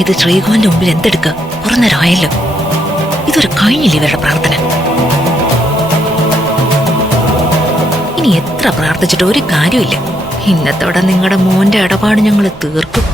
ഇത് ശ്രീകോവിന്റെ മുമ്പിൽ എന്തെടുക്ക പുറന്നേരമായല്ലോ. ഇതൊരു കഴിഞ്ഞില്ല ഇവരുടെ പ്രാർത്ഥന. ഇനി എത്ര പ്രാർത്ഥിച്ചിട്ട് ഒരു കാര്യമില്ല. ഇന്നത്തോടെ നിങ്ങളുടെ മോന്റെ ഇടപാട് ഞങ്ങൾ തീർക്കും.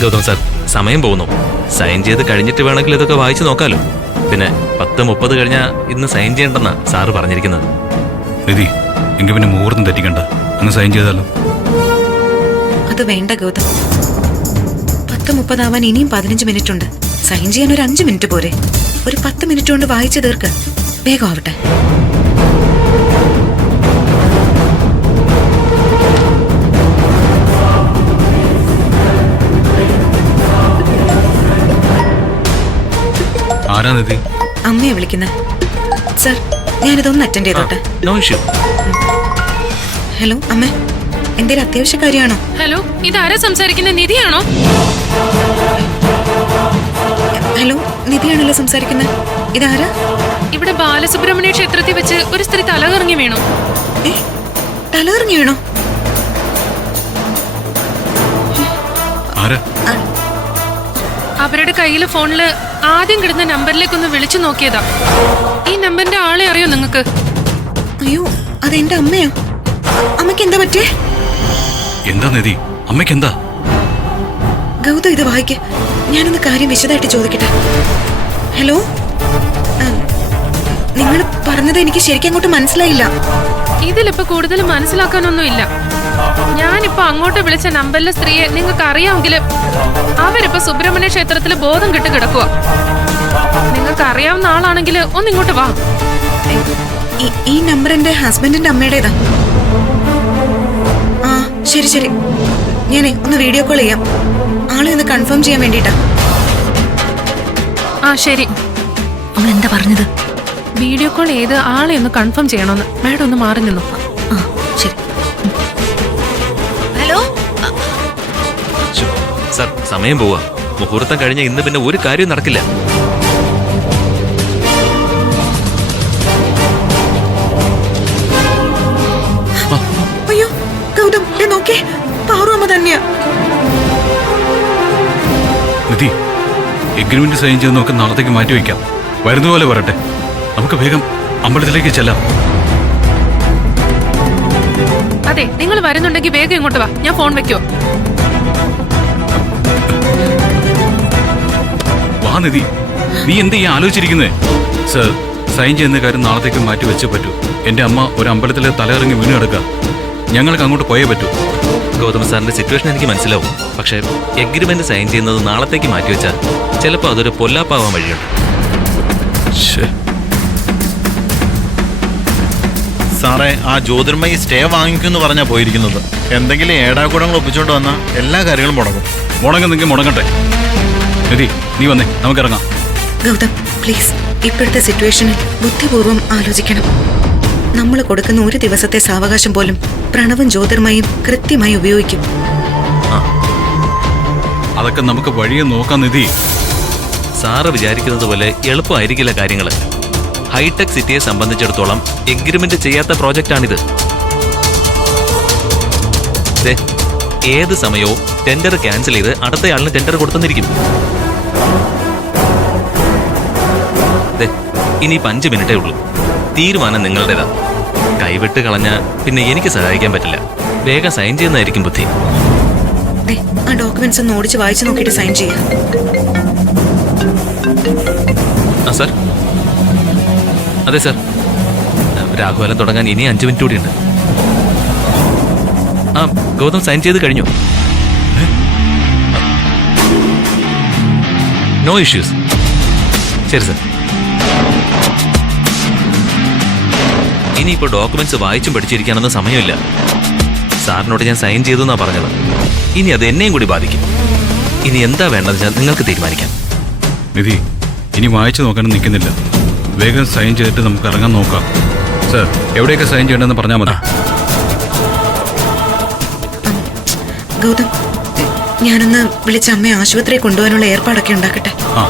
ഗൗതം സാർ, സമയം പോകുന്നു. സൈൻ ചെയ്ത് കഴിഞ്ഞിട്ട് വേണമെങ്കിൽ ഇതൊക്കെ വായിച്ചു നോക്കാലോ. പിന്നെ 10:30 കഴിഞ്ഞാൽ ഇന്ന് സൈൻ ചെയ്യണ്ടെന്നാ സാറ് പറഞ്ഞിരിക്കുന്നത്. നിധി, എങ്കിൽ പിന്നെ മുഹൂർത്തം തെറ്റിക്കണ്ട, അങ്ങ് സൈൻ ചെയ്താലോ? അത് വേണ്ട ഗൗതം. 10:30 ആവാൻ ഇനിയും 15 മിനിറ്റ് ഉണ്ട്. സൈൻ ചെയ്യാൻ ഒരു 5 മിനിറ്റ് പോരെ? ഒരു 10 മിനിറ്റ് കൊണ്ട് വായിച്ചു തീർക്ക്. വേഗം ആവട്ടെ. ആരാ നിധി? അമ്മയെ വിളിക്കുന്നത്. സർ, ഞാനിതൊന്ന് അറ്റൻഡ് ചെയ്തോട്ടെ. No issue. ഹലോ അമ്മ, എന്തേലും അത്യാവശ്യ കാര്യമാണോ? ഹലോ, ഇതാരാ സംസാരിക്കുന്നത്? നിധിയാണോ? ഹലോ, നിധിയാണല്ലോ സംസാരിക്കുന്നത്. ഇതാരാ? ഇവിടെ ബാലസുബ്രഹ്മണ്യ ക്ഷേത്രത്തിൽ വെച്ച് ഒരു സ്ത്രീ തലകറങ്ങി വീണു. തലകറങ്ങി വീണോ? അവരുടെ കയ്യിലെ ഫോണില് ആദ്യം കിടന്ന നമ്പറിലേക്കൊന്ന് വിളിച്ചു നോക്കിയതാ. ഈ നമ്പറിന്റെ ആളെ അറിയോ നിങ്ങക്ക്? അയ്യോ, അതെന്റെ അമ്മയാ. അമ്മയ്ക്ക് എന്താ പറ്റേ? എന്താ നിധി, അമ്മയ്ക്ക് എന്താ? ഗൗതം, ഇത് വായിക്ക്. ഞാനൊന്ന് കാര്യം വിശദമായിട്ട് ചോദിക്കട്ടെ. ഹലോ, നിങ്ങൾ പറഞ്ഞത് എനിക്ക് ശരിക്കും അങ്ങോട്ട് മനസ്സിലായില്ല. ഇതിലിപ്പോ കൂടുതൽ മനസ്സിലാക്കാനൊന്നുമില്ല. ഞാനിപ്പോ അങ്ങോട്ട് വിളിച്ച നമ്പറിലെ സ്ത്രീയെ നിങ്ങൾക്ക് അറിയാമെങ്കിൽ അവരിപ്പോ സുബ്രഹ്മണ്യ ക്ഷേത്രത്തില് ബോധം കെട്ട് കിടക്കുക. നിങ്ങൾക്ക് അറിയാവുന്ന ആളാണെങ്കിൽ ഒന്നിങ്ങോട്ട് വാ. ഈ നമ്പർ എന്റെ ഹസ്ബൻഡിന്റെ അമ്മയുടേതാ. ആ ശരി ശരി, ഞാനേ ഒന്ന് വീഡിയോ കോൾ ചെയ്യാം. ആളെ ഒന്ന് കൺഫേം ചെയ്യാൻ വേണ്ടിട്ടാ. ആ ശരി. അവൾ എന്താ പറഞ്ഞത്? വീഡിയോ കോൾ ചെയ്ത് ആളെ ഒന്ന് കൺഫേം ചെയ്യണമെന്ന്. മാഡം ഒന്ന് മാറി നിന്നു. ആ ശരി. ഹലോ. സാർ സമയം പോവാ. മുഹൂർത്തം കഴിഞ്ഞ ഇന്ന് പിന്നെ ഒരു കാര്യവും നടക്കില്ല. അയ്യോ ഗൗതം, നോക്കേ, പാറു അമ്മ തന്നെയാ. നിധി, എഗ്രിമെന്റ് സൈൻ ചെയ്ത് നമുക്ക് നാളത്തേക്ക് മാറ്റി വയ്ക്കാം. വരുന്ന പോലെ വരട്ടെ. നമുക്ക് വേഗം അമ്പലത്തിലേക്ക് ചെല്ലാം. അതെ, നിങ്ങൾ വരുന്നുണ്ടെങ്കിൽ വേഗം ഇങ്ങോട്ട് വാ. ഞാൻ ഫോൺ വെക്കുവോ? വാ നിധി, നീ എന്ത് ഈ ആലോചിച്ചിരിക്കുന്നേ? സർ, സൈൻ ചെയ്യുന്ന കാര്യം നാളത്തേക്ക് മാറ്റി വെച്ചേ പറ്റൂ. എന്റെ അമ്മ ഒരു അമ്പലത്തിലെ തലയിറങ്ങി വീണ് കിടക്കുക. ഞങ്ങൾക്ക് അങ്ങോട്ട് പോയേ പറ്റൂ. ഗൗതം സാറിന്റെ സിറ്റുവേഷൻ എനിക്ക് മനസ്സിലാവും. പക്ഷേ എഗ്രിമെന്റ് സൈൻ ചെയ്യുന്നത് നാളത്തേക്ക് മാറ്റിവെച്ചാൽ ചിലപ്പോൾ അതൊരു പൊല്ലാപ്പാവാൻ വഴിയുണ്ട്. സാറേ, ആ ജ്യോതിർമയി സ്റ്റേ വാങ്ങിക്കുമെന്ന് പറഞ്ഞാ പോയിരിക്കുന്നത്. എന്തെങ്കിലും ഏടാകൂടങ്ങൾ ഒപ്പിച്ചോണ്ട് വന്നാൽ എല്ലാ കാര്യങ്ങളും മുടങ്ങും. മുടങ്ങുന്നെങ്കിൽ മുടങ്ങട്ടെ. നിധി, നീ വന്നേ, നമുക്കിറങ്ങാം. ഗൗതം പ്ലീസ്, ഇപ്പോഴത്തെ സിറ്റുവേഷനിൽ ബുദ്ധിപൂർവ്വം ആലോചിക്കണം. നമ്മൾ കൊടുക്കുന്ന ഒരു ദിവസത്തെ സാവകാശം പോലും പ്രണവും ജ്യോതിർമയും കൃത്യമായി ഉപയോഗിക്കും. അതൊക്കെ നമുക്ക് വഴിയെ നോക്കാം നിധി. സാറ് വിചാരിക്കുന്നത് പോലെ എളുപ്പമായിരിക്കില്ല കാര്യങ്ങൾ. ഹൈടെക് സിറ്റിയെ സംബന്ധിച്ചിടത്തോളം എഗ്രിമെന്റ് ചെയ്യാത്ത പ്രോജക്റ്റാണിത്. ഏത് സമയവും ടെൻഡർ ക്യാൻസൽ ചെയ്ത് അടുത്തയാളിന് ടെൻഡർ കൊടുത്തെന്നിരിക്കും. ഇനി 5 മിനിറ്റേ ഉള്ളൂ. തീരുമാനം നിങ്ങളുടേതാ. കൈവിട്ട് കളഞ്ഞ പിന്നെ എനിക്ക് സഹായിക്കാൻ പറ്റില്ല. വേഗം സൈൻ ചെയ്യുന്നതായിരിക്കും ബുദ്ധി. ആ ഡോക്യുമെന്റ്സ് ഒന്ന് ഓടിച്ച് വായിച്ചു നോക്കിയിട്ട് സൈൻ ചെയ്യാം. ആ സാർ. അതെ സാർ, രാഘുവാലം തുടങ്ങാൻ ഇനി 5 മിനിറ്റ് കൂടിയുണ്ട്. ആ ഗൗതം സൈൻ ചെയ്ത് കഴിഞ്ഞു. No issues. ശരി സാർ. ഇനിയിപ്പോൾ ഡോക്യുമെന്റ്സ് വായിച്ചും പഠിച്ചിരിക്കാനൊന്നും സമയമില്ല. സാറിനോട് ഞാൻ സൈൻ ചെയ്തു എന്നാ പറഞ്ഞത്. ഇനി അത് എന്നെയും കൂടി ബാധിക്കും. ഇനി എന്താ വേണ്ടതെന്ന് വെച്ചാൽ നിങ്ങൾക്ക് തീരുമാനിക്കാം. നിധി, ഇനി വായിച്ചു നോക്കാനും നിൽക്കുന്നില്ല. വേഗം സൈൻ ചെയ്തിട്ട് നമുക്ക് ഇറങ്ങാൻ നോക്കാം. സർ, എവിടെയൊക്കെ സൈൻ ചെയ്യണമെന്ന് പറഞ്ഞാൽ മതി. ഗൗതം, ഞാനൊന്ന് വിളിച്ച അമ്മയെ ആശുപത്രിയിൽ കൊണ്ടുപോകാനുള്ള ഏർപ്പാടൊക്കെ ഉണ്ടാക്കട്ടെ. ആ